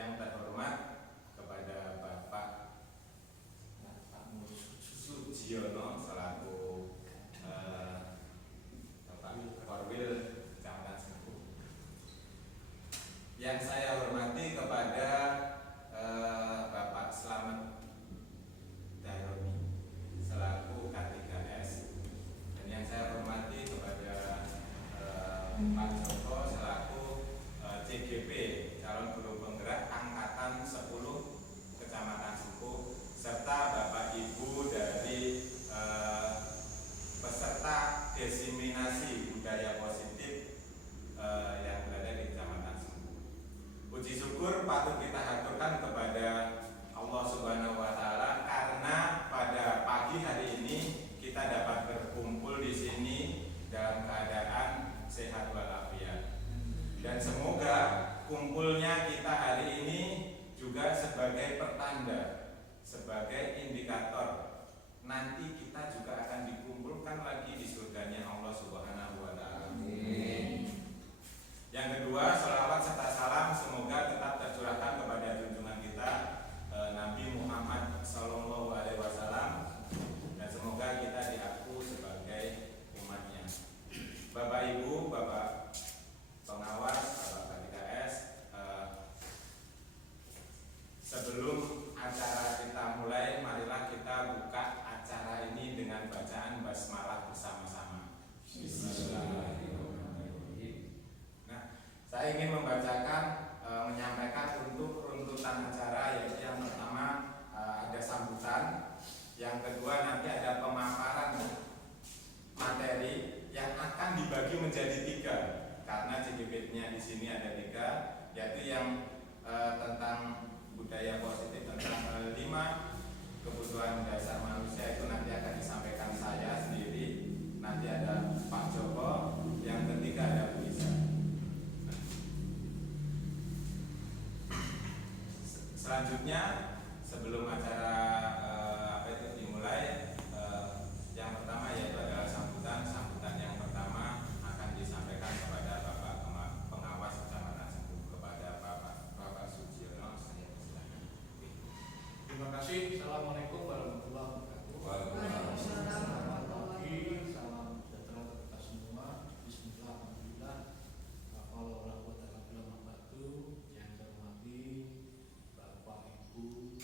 Yang terhormat kepada Bapak Sujiono selaku Bapak Korwil Kecamatan Sempu. Yang saya hormati kepada Bapak Slamet Daroni selaku K3S, dan yang saya hormati kepada Pak Joko selaku CGP calon guru penggerak angkatan 10 Kecamatan Sempu, serta Bapak Ibu dari peserta diseminasi budaya positif yang berada di Kecamatan Sempu. Puji syukur patut kita haturkan kepada Allah Subhanahu wa Ta'ala karena pada pagi hari ini kita dapat berkumpul di sini dalam keadaan sehat walafiat. Dan semoga kumpulnya kita hari ini juga sebagai pertanda, sebagai indikator nanti kita juga akan dikumpulkan lagi di surganya Allah Subhanahu wa Ta'ala. Yang kedua, sholawat serta salam semoga tetap tercurahkan kepada junjungan kita Nabi Muhammad Sallallahu Alaihi Wasallam, dan semoga kita diaku sebagai umatnya. Bapak Ibu, Bapak pengawas, Bapak K3S, sebelum acara kita mulai, marilah kita buka acara ini dengan bacaan basmalah bersama-sama. Bismillahirrahmanirrahim. Nah, saya ingin membacakan, menyampaikan untuk runtutan acara, yaitu yang pertama ada sambutan, yang kedua nanti ada pemaparan materi yang akan dibagi menjadi 3 karena CGP-nya di sini ada 3, yaitu yang tentang budaya positif, tentang 5 kebutuhan dasar manusia, itu nanti akan disampaikan saya sendiri, nanti ada Pak Joko, yang ketiga ada Bu Isa. Selanjutnya sebelum acara dimulai, yang pertama yaitu adalah sambutan. Sambutan yang pertama akan disampaikan kepada Bapak pengawas Kecamatan Sempu, kepada Bapak Sujiono. Saya persilakan. Terima kasih. Assalamualaikum warahmatullahi wabarakatuh. Waalaikumsalam. Selamat pagi, salam sejahtera untuk kita semua. Bismillah, alhamdulillah. Kalau orang buat dalam film membantu, yang saya hormati Bapak Ibu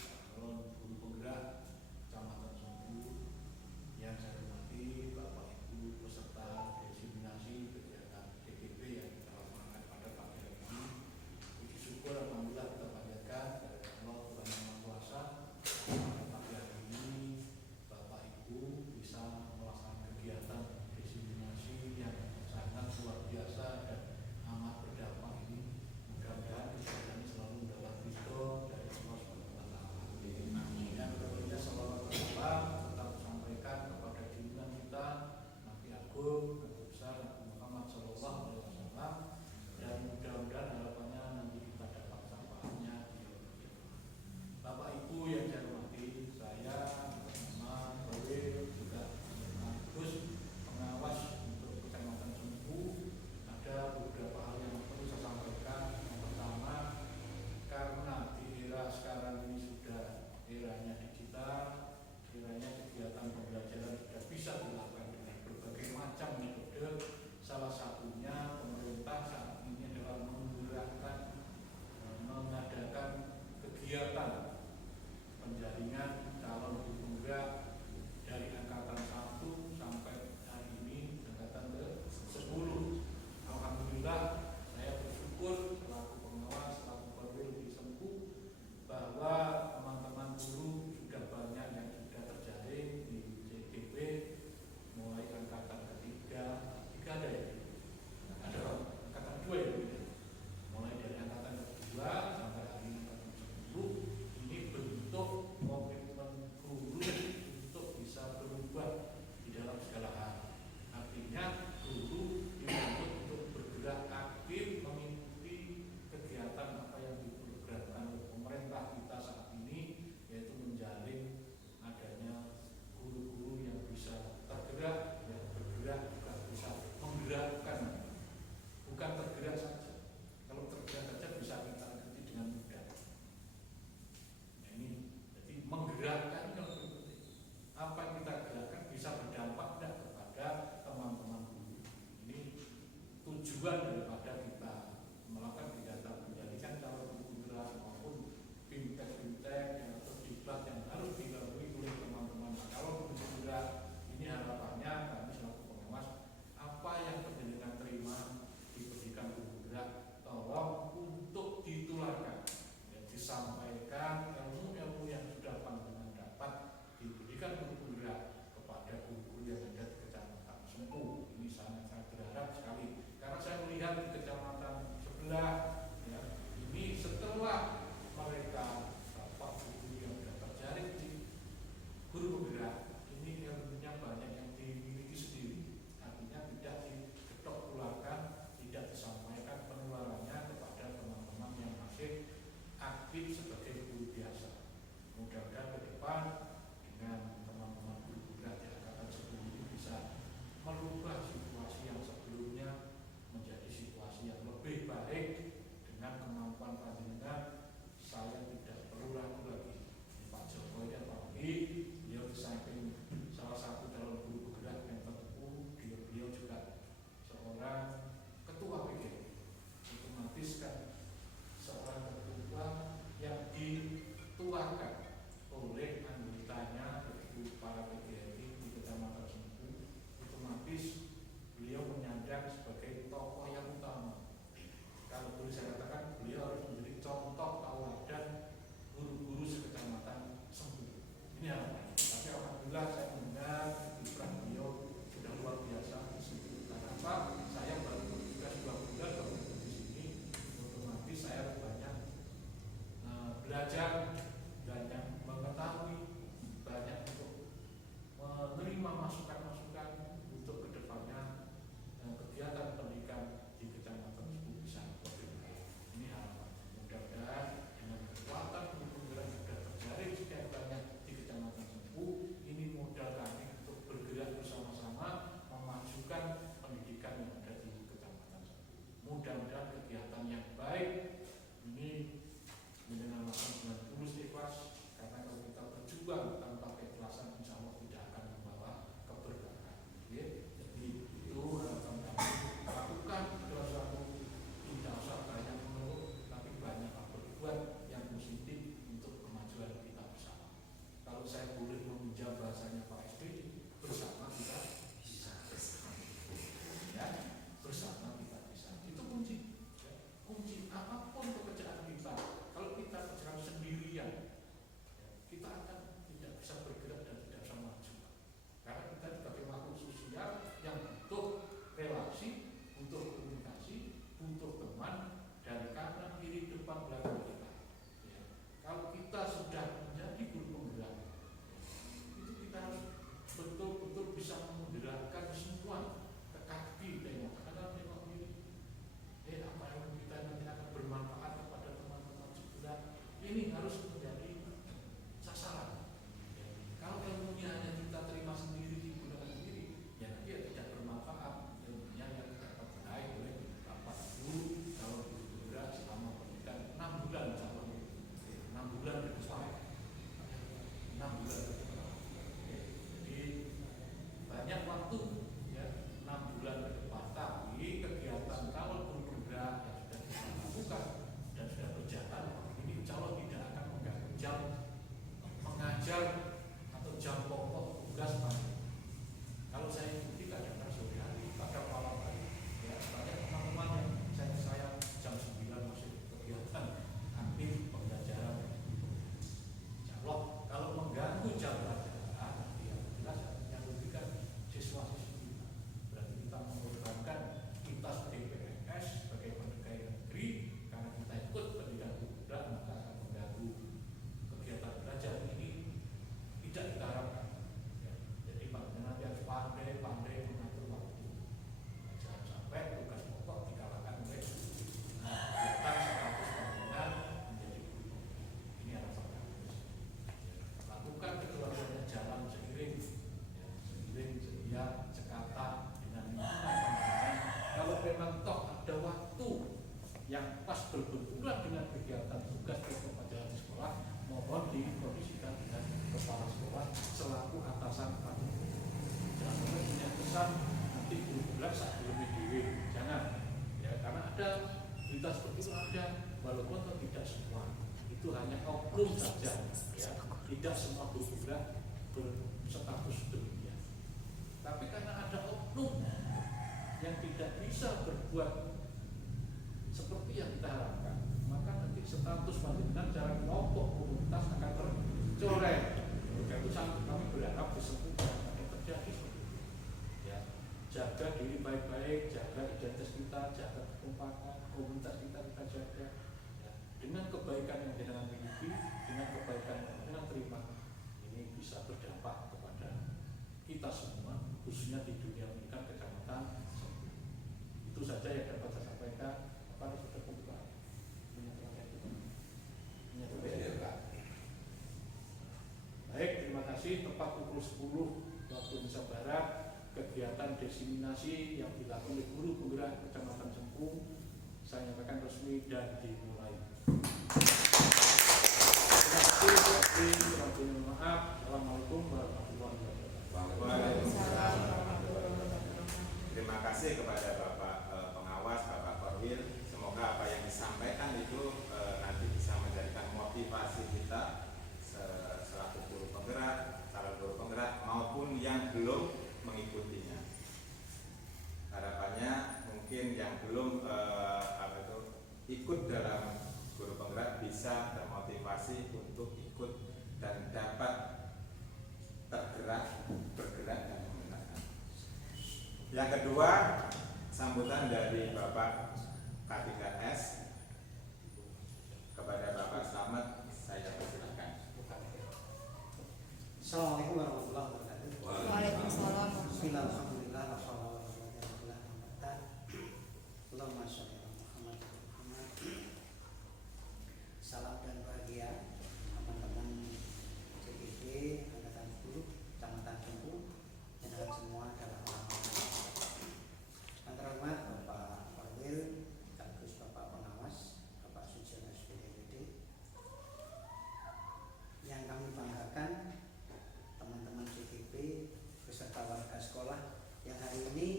harapan panjenengan saya tidak perlu ragu lagi. Pak Jokowi dan Pak Wi, beliau samping salah satu calon guru bergerak yang tertentu, beliau juga seorang ketua PGRI. Otomatis kan seorang ketua yang dituakan oleh anggotanya yaitu para PGRI di Kecamatan Sempu, otomatis beliau menyandang sebagai tokoh yang utama. Kalau boleh saya katakan, beliau harus menjadi contoh tauladan guru-guru sekecamatan Sempu. Ini harapannya. Tapi alhamdulillah saya mendengar kiprah beliau sudah luar biasa. Karena apa? Saya baru bertugas 2 bulan baru di sini, otomatis saya banyak belajar, banyak mengetahui, banyak untuk menerima masukan-masukan untuk kedepannya kegiatan pendidikan di Kecamatan Sempu bisa lebih baik. Ini harapan. Mudah-mudahan dengan kekuatan penggerak sudah terjalin sekian banyak di Kecamatan Sempu, ini modal kami untuk bergerak bersama-sama memajukan pendidikan yang ada di Kecamatan Sempu. Mudah-mudahan kegiatan yang baik ini dengan alasan dengan tulus ikhlas, karena kalau kita berjuang tanpa keikhlasan insya Allah tidak akan membawa keberkahan. Jadi itu harapan kami, lakukan segala sesuatu, tidak usah banyak mengeluh, tapi banyak berbuat yang positif untuk kemajuan kita bersama. Kalau saya boleh meminjam bahasanya Pak SBY, bersama kita bisa. Ya, bersama kita bisa. Itu kunci. Ya, kunci apapun pekerjaan kita. Kalau kita kerjakan sendirian, ya, kita akan tidak bisa bergerak dan tidak bisa maju. Karena kita sebagai makhluk sosial yang butuh relasi, butuh komunikasi, butuh teman dari kanan, kiri, depan, belakang kita. Ya. Kalau kita sudah menjadi guru penggerak, itu kita harus betul-betul bisa menggerakkan semua ke kaki tengok kanan, tengok kiri. Apa yang kita nanti akan bermanfaat kepada teman-teman sebelah, ini harus menjadi sasaran. Ya. Kalau ilmunya hanya kita terima sendiri, digunakan sendiri, ya nanti tidak bermanfaat. Ilmunya yang dapat diraih oleh Bapak Ibu kalau bergerak selama pendidikan 6 bulan, 6 bulan ke depan. 6 bulan ke depan. Jadi banyak waktu, ya, 6 bulan ke depan. Tapi kegiatan kalau guru bergerak yang sudah kita lakukan dan sudah berjalan, ini insya Allah tidak akan mengganggu jam mengajar atau jam pokok tugas pagi. Kalau saya ikuti kadang-kadang sore hari, kadang malam hari, ya, banyak teman-teman yang saya jam 9 masih kegiatan aktif pembelajaran. Insya Allah kalau mengganggu jam pelajaran, ya jelas yang merugikan siswa-siswi kita. Berarti kita mengorbankan kita sebagai PNS, sebagai pegawai negeri, karena kita ikut pendidikan bergerak, maka akan mengganggu kegiatan belajar ini. Tidak kita harapkan. Ya. Jadi nanti harus pandai mengatur waktu. Jangan sampai tugas pokok dikalahkan oleh kegiatan 100% menjadi guru. Ini harapan kami. Lakukan kedua-duanya jalan seiring, ya, seiring sedia sekata dengan lingkungan. Kalau memang toh ada waktu yang pas berbenturan dengan kegiatan tugas pokok pelajaran di sekolah, mohon dikondisikan dengan kepala sekolah selaku atasan kami. Jangan sampai punya kesan nanti guru berat saat belum dewi. Jangan, ya, karena ada berita seperti itu ada, walaupun tidak semua. Itu hanya oknum saja, ya. Tidak semua guru berat berstatus demikian. Tapi karena ada oknum yang tidak bisa berbuat seperti yang kita harapkan, maka nanti status panjenengan secara kelompok komunitas akan tercoreng. Itu kami berharap disebutkan akan terjadi seperti itu. Ya, jaga diri baik-baik, jaga identitas kita, jaga kekompakan komunitas kita jaga. Ya, dengan kebaikan yang jenengan miliki, dengan kebaikan yang jenengan terima, ini bisa berdampak kepada kita semua, khususnya di dunia pendidikan Kecamatan Sempu. Itu saja yang dapat saya sampaikan. Apa sudah buka? Baik, terima kasih. Tepat pukul 10 waktu Indonesia Barat, kegiatan diseminasi yang dilakukan oleh guru penggerak Kecamatan Sempu saya nyatakan resmi resmi dan dimulai. Terima kasih. Maaf. Assalamualaikum warahmatullahi wabarakatuh. Waalaikumsalam warahmatullahi wabarakatuh. Terima kasih kepada Bapak pengawas, Bapak Korwil. Semoga apa yang disampaikan itu nanti bisa menjadikan motivasi kita selaku guru penggerak, calon guru penggerak maupun yang belum mengikutinya. Harapannya mungkin yang belum ikut dalam guru penggerak bisa termotivasi untuk ikut dan dapat bergerak dan menggunakan. Yang kedua, sambutan dari Bapak K3S kepada Bapak Slamet, saya persilakan. Assalamualaikum warahmatullahi wabarakatuh. Waalaikumsalam. Bismillahirrahmanirrahim. Allahumma sholli ala Muhammad wa Muhammad. Salam dan bahagia teman-teman CGP Angkatan 10 Kecamatan Cempu dan semua dalam nama yang terhormat Bapak Korwil, sekaligus Bapak Pengawas, Bapak Sujono SPDWD. Yang kami banggakan teman-teman CGP beserta warga sekolah yang hari ini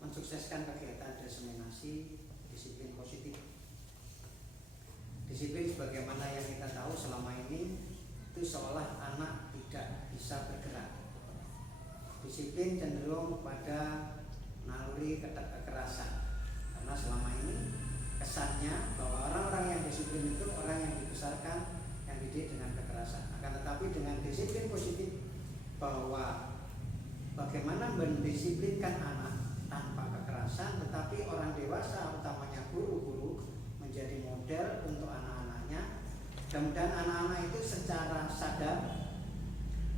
mensukseskan kegiatan diseminasi disiplin positif. Disiplin sebagaimana yang kita tahu selama ini itu seolah anak tidak bisa bergerak. Disiplin cenderung pada naluri kekerasan, karena selama ini kesannya bahwa orang-orang yang disiplin itu orang yang dibesarkan, yang dididik dengan kekerasan. Akan tetapi dengan disiplin positif, bahwa bagaimana mendisiplinkan anak tanpa kekerasan, tetapi orang dewasa utamanya guru-guru menjadi model untuk anak-anaknya. Dan anak-anak itu secara sadar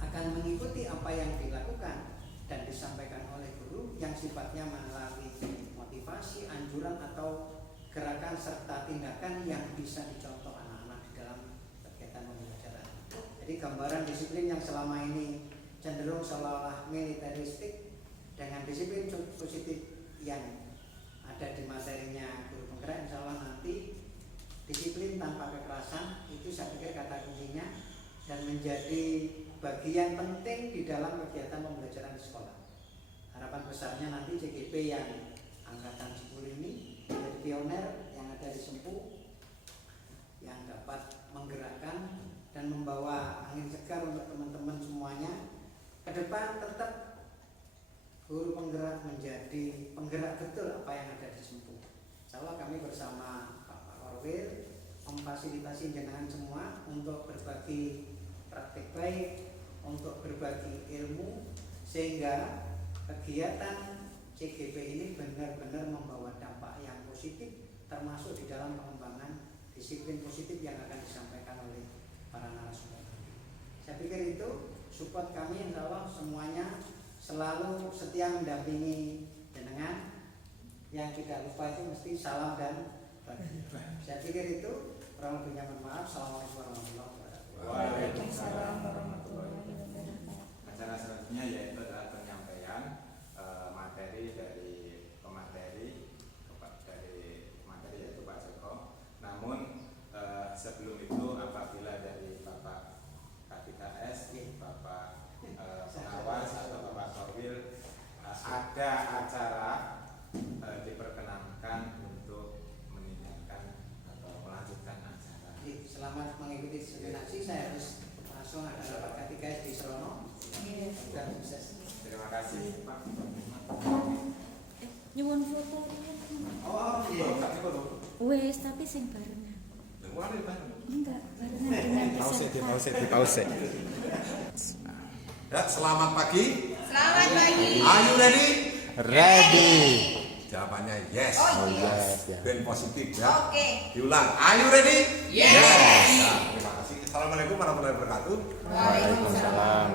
akan mengikuti apa yang dilakukan dan disampaikan oleh guru yang sifatnya melalui motivasi, anjuran atau gerakan serta tindakan yang bisa dicontoh anak-anak di dalam kegiatan pembelajaran. Jadi gambaran disiplin yang selama ini cenderung seolah-olah militeristik, dengan disiplin positif yang ada di materinya guru penggerak, insya Allah nanti disiplin tanpa kekerasan itu saya pikir kata kuncinya dan menjadi bagian penting di dalam kegiatan pembelajaran di sekolah. Harapan besarnya nanti CGP yang angkatan 10 ini menjadi pioner yang ada di Sempu, yang dapat menggerakkan dan membawa angin segar untuk teman-teman semuanya. Ke depan tetap guru penggerak menjadi penggerak betul apa yang ada di Sempu. Insyaallah kami bersama Pak Korwil memfasilitasi jenengan semua untuk berbagi praktik baik, untuk berbagi ilmu, sehingga kegiatan CGP ini benar-benar membawa dampak yang positif, termasuk di dalam pengembangan disiplin positif yang akan disampaikan oleh para narasumber. Saya pikir itu support kami, insyaallah semuanya selalu setia mendampingi jenengan. Yang tidak lupa itu mesti salam dan bagi. Saya pikir itu, kurang lebihnya mohon maaf. Assalamualaikum warahmatullahi wabarakatuh. Waalaikumsalam warahmatullahi wabarakatuh. Acara selanjutnya yaitu adalah penyampaian materi dari pemateri yaitu Pak Joko. Namun sebelum itu apabila dari Bapak K3S, Bapak pengawas atau Bapak Korwil ada acara diperkenankan untuk meninggalkan atau melanjutkan acara. Selamat mengikuti diseminasi. Saya harus langsung ada rapat K3S di Serono. Dan sukses. Terima kasih Pak. Nyuwun foto. Oh iya. Wes tapi sing barengan. Enggak, barengan dengan Pause. Ya, selamat pagi. Selamat pagi. Are you ready? Ready. Jawabannya yes. Oh yes. Yes. Ben positif ya. Oke. Diulang. Are you ready? Yes. Nah, terima kasih. Assalamualaikum warahmatullahi wabarakatuh. Waalaikumsalam.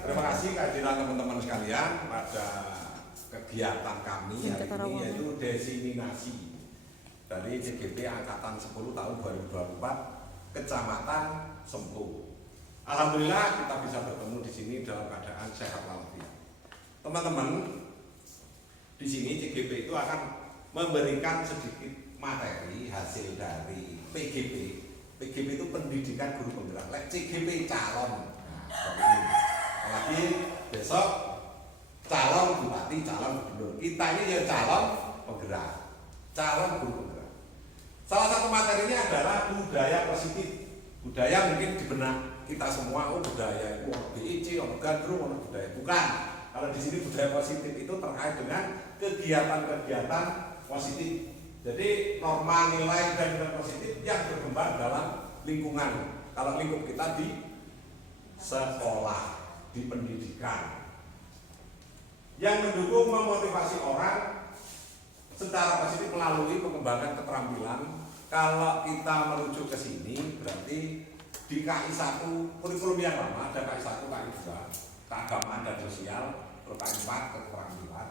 Terima kasih kehadiran teman-teman sekalian pada kegiatan kami hari ini yaitu diseminasi dari CGP Angkatan 10 tahun 2024 Kecamatan Sempu. Alhamdulillah kita bisa bertemu di sini dalam keadaan sehat walafiat. Teman-teman, di sini CGP itu akan memberikan sedikit materi hasil dari PGP. PGP itu pendidikan guru penggerak. CGP calon. Nah, seperti ini. Apalagi besok calon bupati, calon gubernur. Kita ini ya calon penggerak, calon guru penggerak. Salah satu materinya adalah budaya positif. Budaya mungkin di benak kita semua, oh budaya itu BIC, gandrung, budaya. Bukan. Kalau di sini budaya positif itu terkait dengan kegiatan-kegiatan positif. Jadi norma nilai dan nilai positif yang berkembang dalam lingkungan. Kalau lingkup kita di sekolah, di pendidikan, yang mendukung memotivasi orang secara positif melalui pengembangan keterampilan. Kalau kita merujuk ke sini berarti di KI 1 kurikulum yang lama ada KI 1, KI 2, keagamaan dan sosial, KI 4 keterampilan.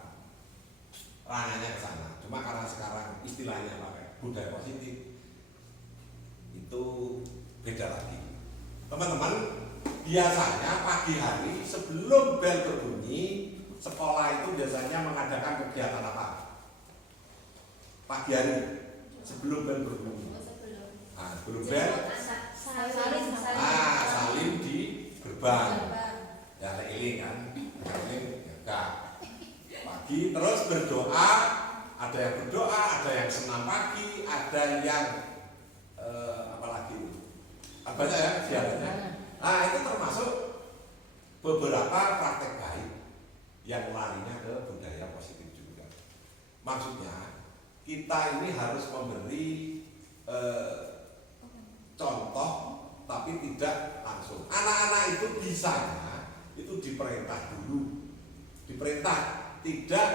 Ranahnya ke sana. Cuma karena sekarang istilahnya pakai budaya positif, itu beda lagi. Teman-teman, biasanya pagi hari sebelum bel berbunyi, sekolah itu biasanya mengadakan kegiatan apa? Pagi hari sebelum bel berbunyi. Nah, sebelum bel, salim di gerbang. Ya, iling kan, iling ya, pagi terus berdoa, ada yang berdoa, ada yang senam pagi, ada yang apalagi banyak ya ziarahnya. Nah itu termasuk beberapa praktek baik yang larinya ke budaya positif juga. Maksudnya kita ini harus memberi contoh tapi tidak langsung. Anak-anak itu bisanya itu diperintah dulu, diperintah, tidak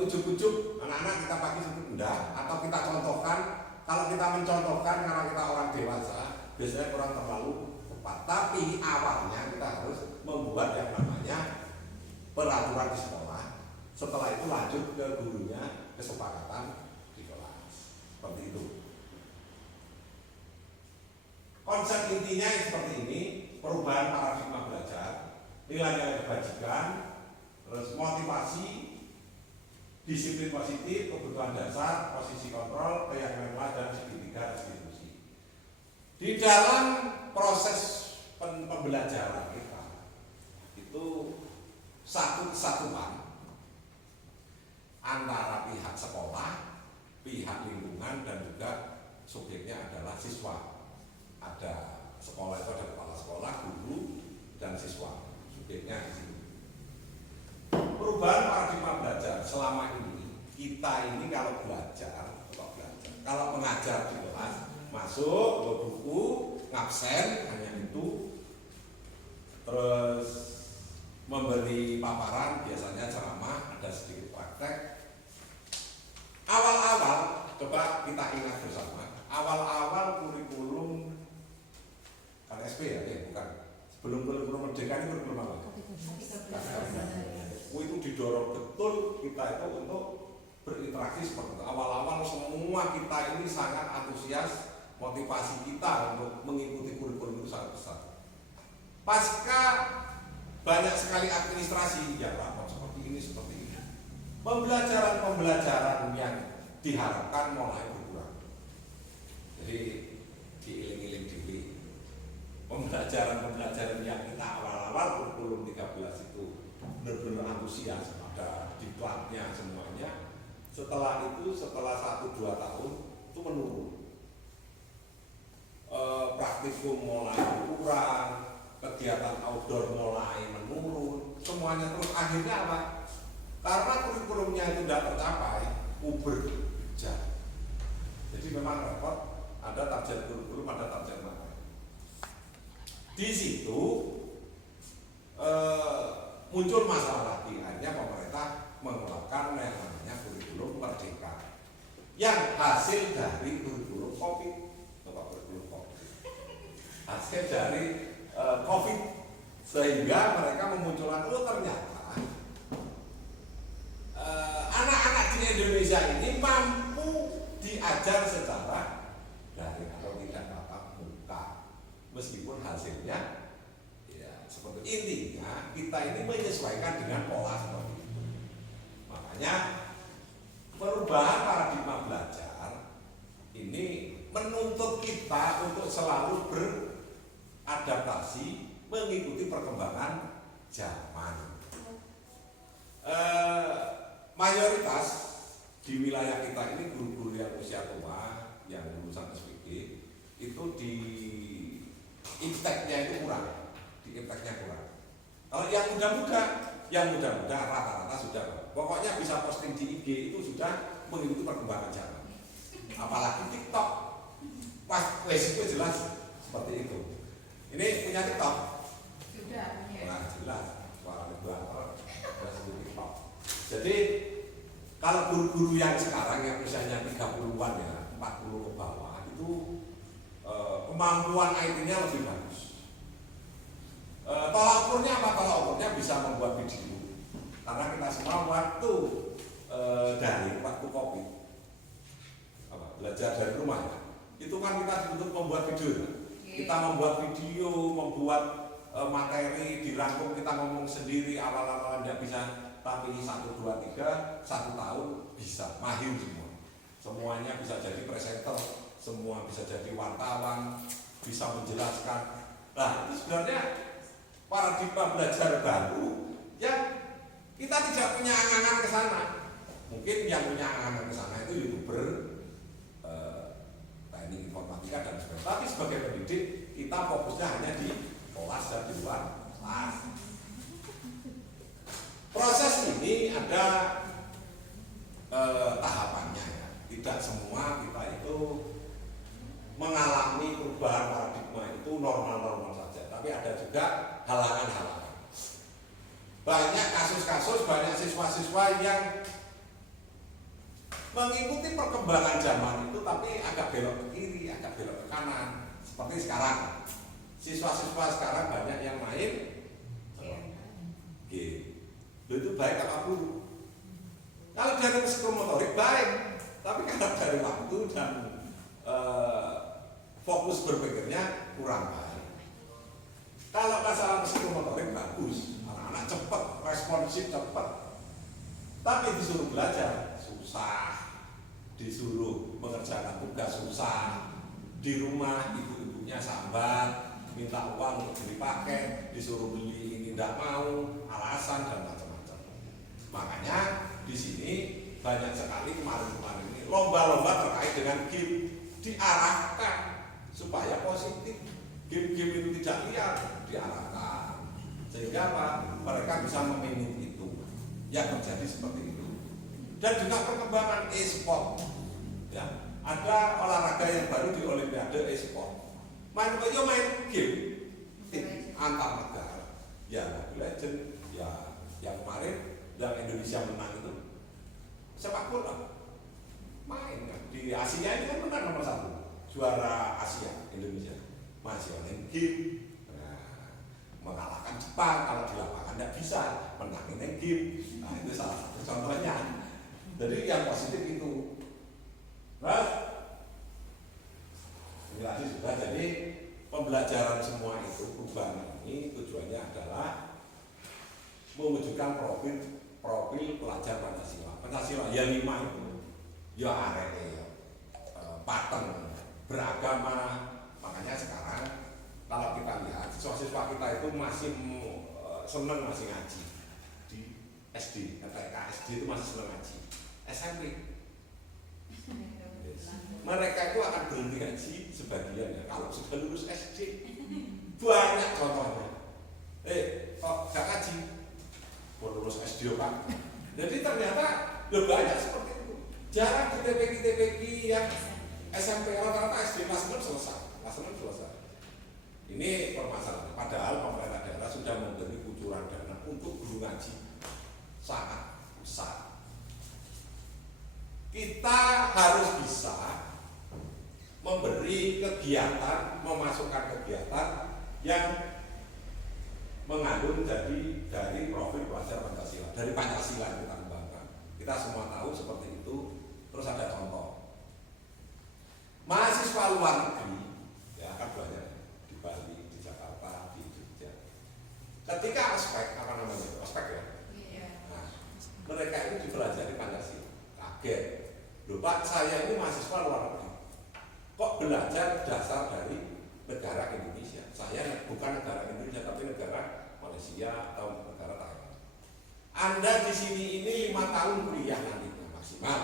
ujuk-ujuk anak-anak kita pagi sebut enggak, atau kita contohkan. Kalau kita mencontohkan karena kita orang dewasa biasanya kurang terlalu tepat. Tapi awalnya kita harus membuat yang namanya peraturan di sekolah. Setelah itu lanjut ke gurunya, kesepakatan di kelas. Seperti itu. Konsep intinya seperti ini, perubahan paradigma belajar, nilai-nilai kebajikan, terus motivasi, disiplin positif, kebutuhan dasar, posisi kontrol, keyakinan kelas, dan segitiga restitusi. Di dalam proses pembelajaran kita itu satu kesatuan antara pihak sekolah, pihak lingkungan, dan juga subjeknya adalah siswa. Ada sekolah itu ada kepala sekolah, guru, dan siswa. Subjeknya di sini. Perubahan paradigma belajar selama ini, kita ini kalau belajar, kalau mengajar di kelas, masuk ke buku, ngabsen hanya itu, terus memberi paparan biasanya ceramah, ada sedikit praktek. Awal-awal coba kita ingat bersama, awal-awal kurikulum kan SP ya, bukan sebelum kurikulum merdeka ini kurikulum apa? Itu didorong betul kita itu untuk berinteraksi seperti itu. Awal-awal semua kita ini sangat antusias, motivasi kita untuk mengikuti kurikulum itu sangat besar. Pasca banyak sekali administrasi yang rapat seperti ini. Pembelajaran yang diharapkan mulai berkurang. Jadi diiling-iling diri. Pembelajaran yang kita awal-awal kurikulum 13 itu benar-benar antusias, ada diklatnya semuanya. Setelah itu, setelah 1-2 tahun itu menurun. Praktikum mulai berkurang, kegiatan outdoor mulai menurun, semuanya terus. Akhirnya apa? Karena kurikulumnya itu tidak tercapai, uber jauh. Jadi memang repot, ada target kurikulum, ada target materi. Di situ muncul masalah lagi, akhirnya pemerintah mengeluarkan yang namanya kurikulum merdeka yang hasil dari kurikulum COVID. Kurikulum COVID hasil dari COVID, sehingga mereka memunculkan ternyata anak-anak di Indonesia ini mampu diajar secara daring atau tidak tatap muka, meskipun hasilnya seperti intinya kita ini menyesuaikan dengan pola seperti itu. Makanya perubahan paradigma belajar ini menuntut kita untuk selalu beradaptasi mengikuti perkembangan zaman. Mayoritas di wilayah kita ini guru-guru yang usia tua, yang lulusan SPG itu di impactnya itu kurang, Kalau yang muda-muda rata-rata sudah, pokoknya bisa posting di IG itu sudah mengikuti perkembangan zaman. Apalagi TikTok, resiko jelas seperti itu. Ini punya TikTok? Sudah punya. Nah, jelas, suara regulator sudah sebut TikTok. Jadi kalau guru-guru yang sekarang yang usianya 30-an ya, 40 ke bawah itu kemampuan IT-nya lebih bagus. Tolak ukurnya apa? Tolak ukurnya bisa membuat video. Karena kita semua waktu waktu COVID, belajar dari rumah ya, itu kan kita dituntut membuat video ya. Kita membuat video, membuat materi dirangkum, kita ngomong sendiri, awal-awal tidak bisa, tapi 1, 2, 3, 1 tahun bisa, mahir semua. Semuanya bisa jadi presenter, semua bisa jadi wartawan, bisa menjelaskan. Nah, itu sebenarnya paradigma belajar baru yang kita tidak punya angan-angan ke sana. Mungkin yang punya angan-angan ke sana itu YouTuber, teknik informatika dan sebagainya. Tapi sebagai pendidik kita fokusnya hanya di kelas dan di luar kelas. Proses ini ada tahapannya ya. Tidak semua kita itu mengalami perubahan paradigma itu normal-normal saja, tapi ada juga halangan-halangan. Banyak kasus-kasus, banyak siswa-siswa yang mengikuti perkembangan zaman itu tapi agak belok ke kiri, agak belok ke kanan. Seperti sekarang, siswa-siswa sekarang banyak yang main game. Itu baik apa buruk? Kalau dari psikomotorik baik, tapi kalau dari waktu dan fokus berpikirnya kurang baik. Kalau masalah psikomotorik bagus, anak-anak cepat, responsif cepat. Tapi disuruh belajar susah, disuruh mengerjakan tugas susah, di rumah ibu-ibunya sambat, minta uang untuk beli paket, disuruh beli ini tidak mau, alasan dan macam-macam. Makanya di sini banyak sekali kemarin-kemarin ini lomba-lomba terkait dengan game diarahkan supaya positif. Game-game itu tidak liar, diarahkan sehingga apa? Mereka bisa meminit itu yang terjadi seperti itu. Dan juga perkembangan e-sport ya, ada olahraga yang baru di Olimpiade e-sport, main game antar negara ya, Legend ya, yang kemarin yang Indonesia menang itu sepak bola main kan? Di Asia ini kan menang nomor 1, juara Asia Indonesia, masih main game. Mengalahkan Jepang kalau di lapangan tidak bisa, menangin game. Nah, itu salah satu contohnya. Jadi yang positif itu. Terus penjelasan sudah. Jadi pembelajaran semua itu, perubahan ini tujuannya adalah mewujudkan profil pelajar Pancasila. Pancasila ya 5 itu, ya areke, paten, beragama. Makanya sekarang kalau kita lihat siswa-siswa kita itu masih senang masih ngaji di SD, TK SD itu masih senang ngaji. SMP mereka itu akan berhenti ngaji sebagian ya kalau sudah lulus SD. Banyak contohnya. Kok gak ngaji? Baru lulus SD Pak. Jadi ternyata banyak seperti itu. Jarang di TPQ yang SMP rata-rata SD kelas 6 selesai. Ini permasalahan. Padahal pemerintah daerah sudah memberi kucuran dana untuk guru ngaji sangat besar. Kita harus bisa memberi kegiatan, memasukkan kegiatan yang mengandung dari profil pelajar Pancasila, dari Pancasila yang kita kembangkan. Kita semua tahu seperti itu. Terus ada contoh mahasiswa luar negeri, ya kan banyak di Bali, di Jakarta, di Jogja. Ketika ospek, apa namanya? Ospek ya. Nah, mereka itu dipelajari Pancasila, kaget. Loh Pak, saya ini mahasiswa luar negeri, kok belajar dasar dari negara Indonesia? Saya bukan negara Indonesia, tapi negara Malaysia atau negara Thailand. Anda di sini ini 5 tahun kuliah nantinya maksimal.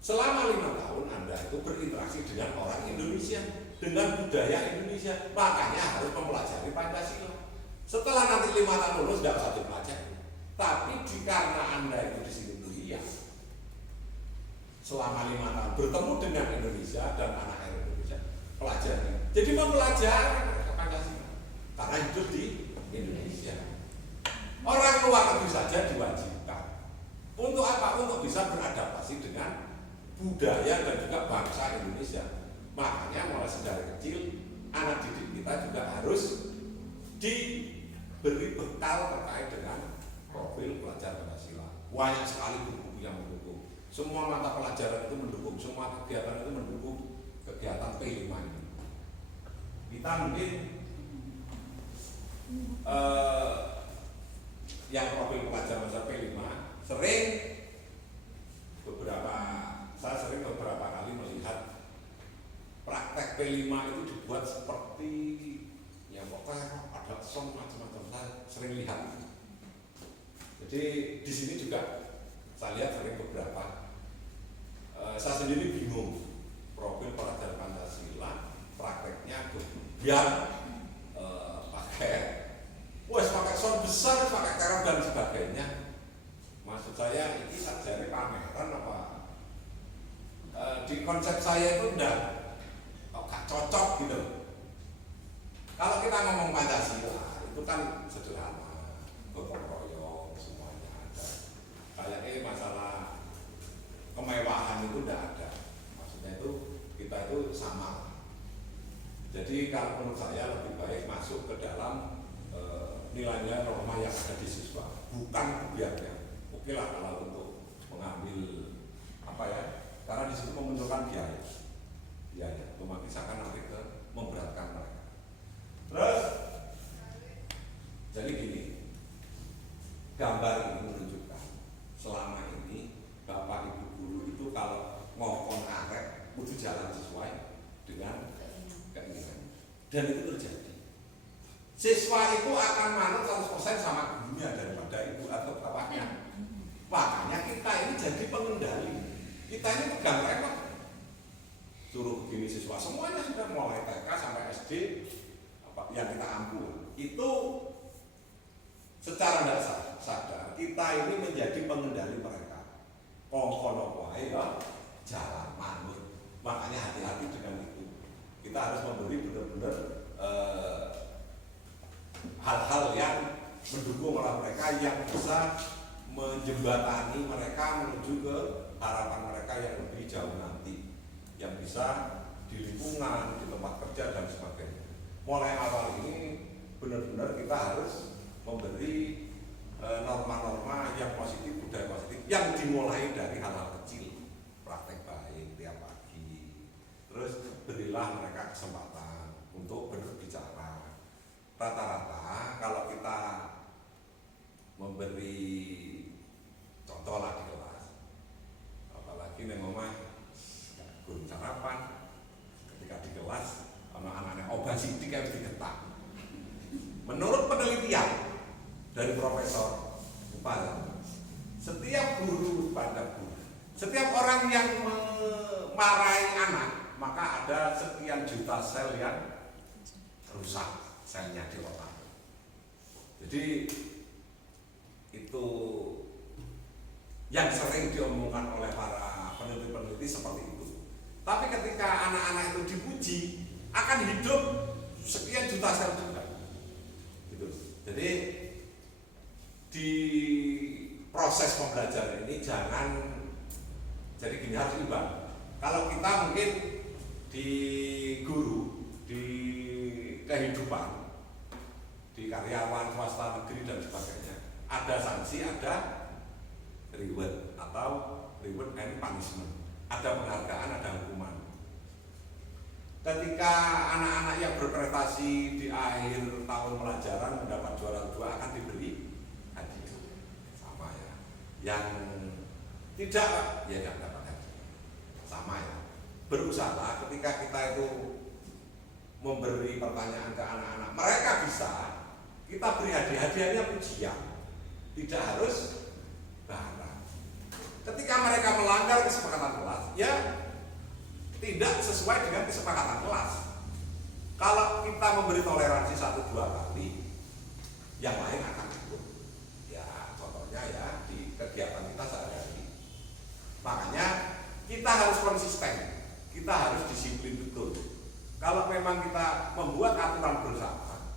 Selama 5 tahun Anda itu berinteraksi dengan orang Indonesia, dengan budaya Indonesia, makanya harus mempelajari Pancasila. Setelah nanti 5 tahun lulus tidak usah dipelajari. Tapi karena Anda itu di sini kuliah selama 5 tahun bertemu dengan Indonesia dan anak Indonesia, pelajari. Jadi mempelajari Pancasila karena hidup di Indonesia. Orang luar negeri saja diwajibkan. Untuk apa? Untuk bisa beradaptasi dengan budaya dan juga bangsa Indonesia. Makanya mulai dari kecil anak didik kita juga harus diberi bekal terkait dengan profil pelajar Pancasila. Banyak sekali buku-buku yang mendukung. Semua mata pelajaran itu mendukung, semua kegiatan itu mendukung kegiatan P5 ini. Kita mungkin yang profil pelajar masa P5 saya sering beberapa kali melihat praktek P5 itu dibuat seperti ya pokoknya ada song macam-macam, saya sering lihat. Jadi di sini juga saya lihat sering beberapa. Saya sendiri bingung profil pelajar Pancasila prakteknya biar pakai sound besar, pakai teror dan sebagainya. Maksud saya ini sarjana pameran apa? Di konsep saya itu gak cocok gitu. Kalau kita ngomong Pancasila itu kan sederhana, gotong royong semuanya ada. Kayaknya masalah kemewahan itu tidak ada. Maksudnya itu kita itu sama. Jadi kalau menurut saya lebih baik masuk ke dalam nilainya norma yang ada di siswa, bukan biarnya. Oke lah kalau untuk mengambil apa ya, karena di situ memunculkan biaya, memaksakan nanti ke memberatkan mereka. Terus, jadi gini, gambar ini menunjukkan selama ini Bapak Ibu guru itu kalau ngomong arek itu jalan sesuai dengan keinginan, dan itu terjadi. Siswa itu akan manut 100% sama gurunya daripada ibu atau bapaknya. Makanya kita ini jadi pengendali. Kita ini pegang remote. Suruh begini siswa semuanya sudah mulai TK sampai SD yang kita ampu. Itu secara tidak sadar kita ini menjadi pengendali mereka. Kono wae ya jalan manut. Makanya hati-hati dengan itu. Kita harus memberi benar-benar hal-hal yang mendukung orang mereka yang bisa menjembatani mereka menuju ke harapan mereka yang lebih jauh nanti, yang bisa di lingkungan, di tempat kerja dan sebagainya. Mulai awal ini benar-benar kita harus memberi norma-norma yang positif, budaya positif yang dimulai dari hal-hal kecil, praktek baik tiap pagi. Terus berilah mereka kesempatan untuk berbicara. Rata-rata kalau kita memberi contoh lah di kelas, apalagi nih mama guru sarapan, ketika di kelas anak-anaknya obesitas harus diketak. Menurut penelitian dari Profesor Upala, setiap guru pada guru, setiap orang yang memarahi anak, maka ada sekian juta sel yang rusak selnya di otak. Jadi itu yang sering diomongkan oleh para peneliti-peneliti seperti itu. Tapi ketika anak-anak itu dipuji, akan hidup sekian juta sel juga. Gitu. Jadi di proses pembelajaran ini jangan jadi gini, harus imbang. Kalau kita mungkin di guru, di kehidupan, di karyawan swasta negeri dan sebagainya, ada sanksi, ada reward atau reward and punishment, ada penghargaan, ada hukuman. Ketika anak-anak yang berprestasi di akhir tahun pelajaran mendapat juara 2 akan diberi hadiah, sama ya. Yang tidak ya tidak dapat hadiah. sama ya. Berusaha ketika kita itu memberi pertanyaan ke anak-anak, mereka bisa, kita beri hadiahnya pujian, tidak harus barang. Ketika mereka melanggar kesepakatan kelas, ya tidak sesuai dengan kesepakatan kelas. Kalau kita memberi toleransi 1-2 kali, yang lain akan ikut. Ya contohnya ya di kegiatan kita sehari-hari. Makanya kita harus konsisten, kita harus disiplin betul. Kalau memang kita membuat aturan bersama,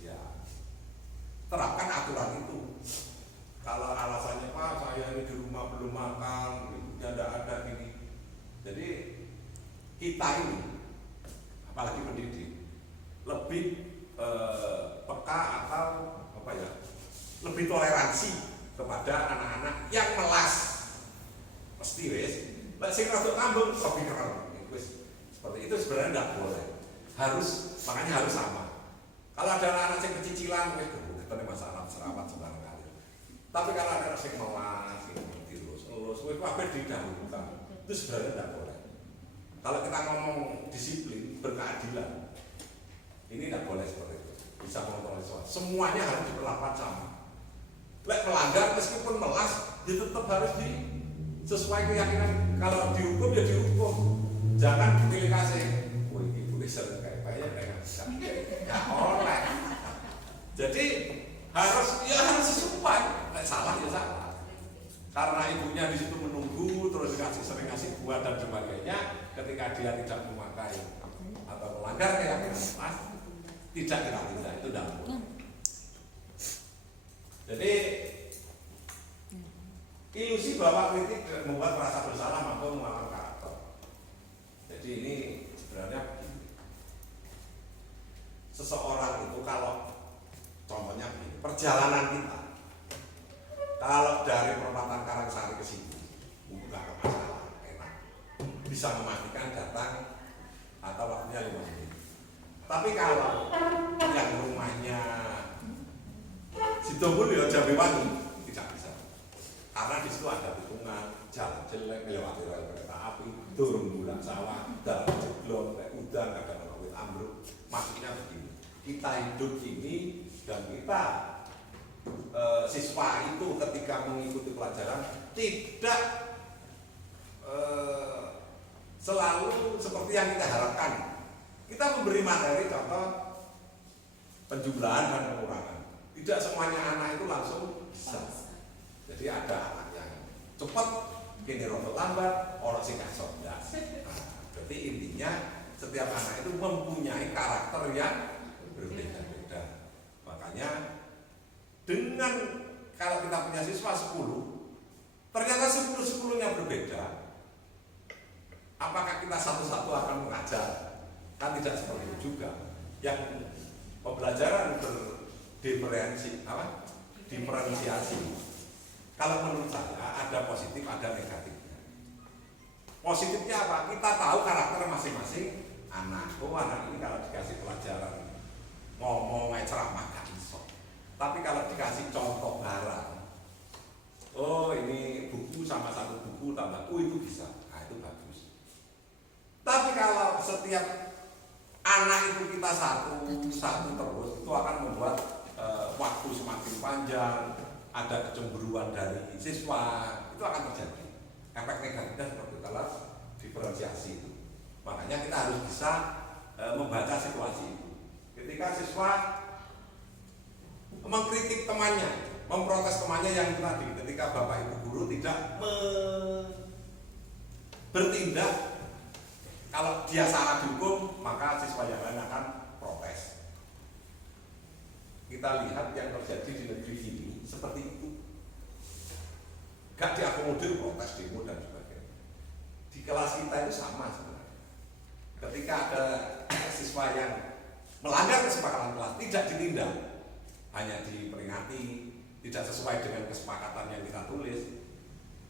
ya terapkan aturan itu. Kalau alasannya Pak, saya ini di rumah belum makan, ibunya tidak ada gini. Jadi kita ini, apalagi pendidik, lebih peka atau apa ya, lebih toleransi kepada anak-anak yang melas. Mesti wes, lek sing rada kambung sok pikir. Seperti itu sebenarnya tidak boleh. Makanya harus sama. Kalau ada anak-anak yang kecicilan, kita ini masalah serawat sembarang kali. Tapi kalau ada anak yang melas, terus, apa didahulukan, itu sebenarnya tidak boleh. Kalau kita ngomong disiplin, berkeadilan, ini tidak boleh seperti itu. Bisa mengontrol sesuatu. Semuanya harus diperlakukan sama. Lek melanggar meskipun melas, dia tetap harus sesuai keyakinan. Kalau dihukum ya dihukum. Jangan pilih kasih. Wih, ibu sering kayak bayar dengan nggak oleh. Jadi harus sesuai. Salah ya salah. Karena ibunya di situ menunggu, terus sering kasih buah dan sebagainya. Ketika dia tidak memakai atau melanggar keyakinan kelas, tidak kita tindak, itu tidak boleh. Jadi ilusi bahwa kritik membuat merasa bersalah mampu mengalami karakter. Jadi ini sebenarnya seseorang itu kalau contohnya begini, perjalanan kita kalau dari perempatan Karangsari ke sini nggak ada masalah, enak, bisa mematikan datang atau waktunya 5 menit. Tapi kalau yang rumahnya Sidomulyo Jambiwangi tidak bisa, karena di situ ada tikungan, jalan jelek, melewati rel kereta api, turun bulan sawah, dalam jeblok, udan, kadang-kadang wit ambruk. Maksudnya begini, kita hidup ini dan kita siswa itu ketika mengikuti pelajaran tidak selalu seperti yang kita harapkan. Kita memberi materi contoh penjumlahan dan pengurangan. Tidak semuanya anak itu langsung bisa. Jadi ada anak yang cepat, kini rotot lambat, orang sing gak cerdas. Berarti intinya setiap anak itu mempunyai karakter yang berbeda-beda. Makanya dengan kalau kita punya siswa 10, ternyata 10-10-nya berbeda. Apakah kita satu-satu akan mengajar? Kan tidak seperti itu juga. Yang pembelajaran diferensiasi. Kalau menurut saya ada positif, ada negatifnya. Positifnya apa? Kita tahu karakter masing-masing anak. Oh, anak ini kalau dikasih pelajaran ngomong ceramah gak iso. Tapi kalau dikasih contoh barang, oh ini buku sama satu buku tambah, itu bisa. Nah, itu bagus. Tapi kalau setiap anak itu kita satu terus, itu akan membuat waktu semakin panjang, ada kecemburuan dari siswa, itu akan terjadi. Efek negatifnya seperti itu kalau diferensiasi itu. Makanya kita harus bisa membaca situasi itu. Ketika siswa mengkritik temannya, memprotes temannya yang tadi, ketika bapak ibu guru tidak bertindak, kalau dia salah dihukum, maka siswa yang lain akan protes. Kita lihat yang terjadi di negeri ini seperti itu. Gak diakomodir protes, demo dan sebagainya. Di kelas kita itu sama sebenarnya. Ketika ada siswa yang melanggar kesepakatan kelas, tidak ditindak, hanya diperingati, tidak sesuai dengan kesepakatan yang kita tulis.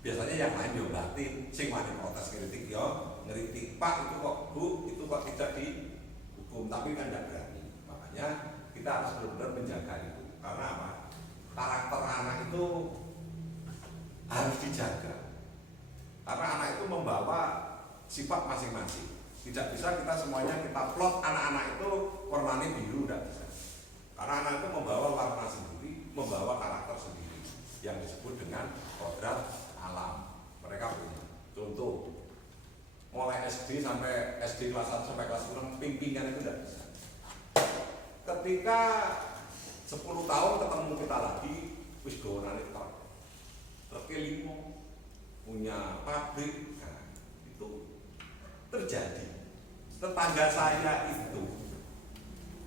Biasanya yang lain diobatin, sing wani protes kritik yo, ngeritik Pak itu kok Bu, itu kok tidak dihukum, tapi kan tidak berani. Makanya kita harus benar-benar menjaga itu. Karena apa? Karakter anak itu harus dijaga. Karena anak itu membawa sifat masing-masing. Tidak bisa kita semuanya kita plot anak-anak itu warnanya biru, tidak bisa. Karena anak itu membawa warna sendiri, membawa karakter sendiri yang disebut dengan kodrat alam. Mereka punya. Contoh, mulai SD sampai SD kelas 1 sampai kelas 6 ping-pingan itu tidak bisa. Ketika 10 tahun ketemu kita lagi, wis gawanane terkelimo punya pabrik, nah, itu terjadi. Tetangga saya itu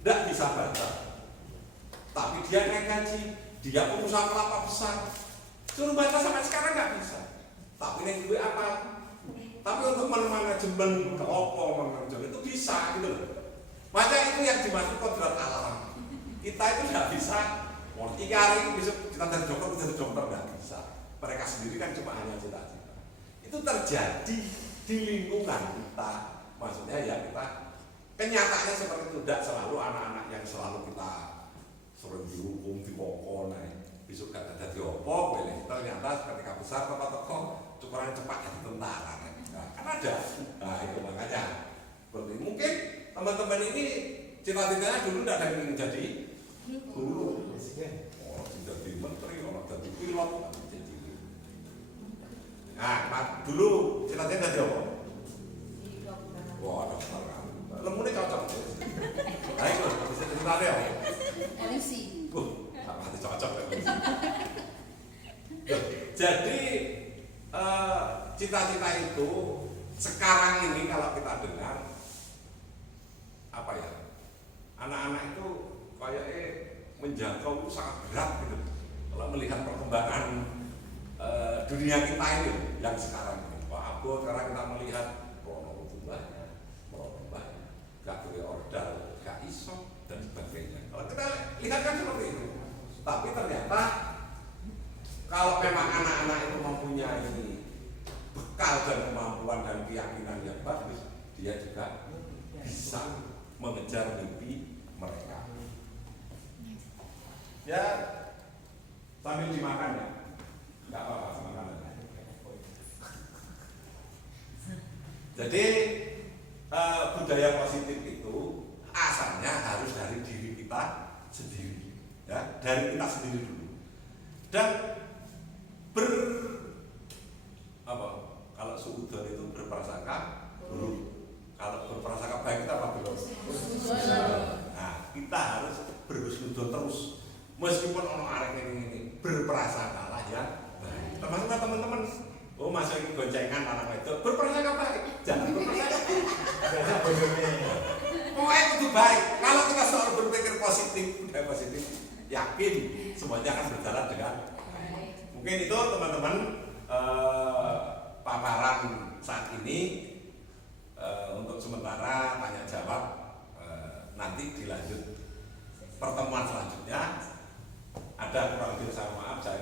tidak bisa baca, tapi dia naik gaji, dia pengusaha kelapa besar, suruh baca sampai sekarang nggak bisa. Tapi yang gue apa? Tapi untuk manajemen ke opo manajemen itu bisa gitu loh. Maka itu yang dimaksud kodrat alam. Kita itu tidak bisa. Mau tiga hari bisa kita jadi dokter nggak bisa. Mereka sendiri kan cuma hanya cita-cita. Itu terjadi di lingkungan kita. Maksudnya ya kita kenyataannya seperti itu. Tidak selalu anak-anak yang selalu kita sering dihukum, dipokok, besok gak ada diopo, boleh. Ternyata ketika besar tokoh-tokoh cukuran cepat jadi tentara. Nah, kan ada. Nah itu makanya seperti mungkin teman-teman ini cita-citanya dulu tidak ada yang ingin jadi guru. Orang jadi menteri, orang jadi pilot, jadi. Nah, dulu cita-citanya jadi apa? Wah, dokter kan. Lemune cocok. Nah, itu bisa ceritanya ya. LC. Apa cocok ya. Jadi cita-cita itu sekarang ini kalau kita dengar apa ya, anak-anak itu kayaknya menjangkau sangat berat gitu. Kalau melihat perkembangan dunia kita ini yang sekarang ini, Pak Abbo sekarang kita melihat gak boleh ordal, gak iso dan sebagainya. Kalau kita lihat kan seperti itu. Tapi ternyata kalau memang anak-anak itu mempunyai bekal dan kemampuan dan keyakinan yang bagus, dia juga bisa mengejar mimpi mereka. Ya sambil dimakan ya, nggak apa-apa makan. Jadi budaya positif itu asalnya harus dari diri kita sendiri, ya dari kita sendiri dulu. Dan kalau suudzon itu berprasangka buruk, kalau berprasangka baik kita apa belum? Nah kita harus berhusnudzon terus, meskipun orang arek ini berprasangka yang baik. Termasuk teman-teman. Oh masa ini goncengan anak itu berprasangka baik, jangan berprasangka buruk. Pokoknya itu baik. Kalau kita selalu berpikir positif, budaya positif, yakin semuanya akan berjalan dengan baik. Mungkin itu teman-teman paparan saat ini untuk sementara tanya jawab, nanti dilanjut pertemuan selanjutnya. Ada kurang lebih, saya maaf, saya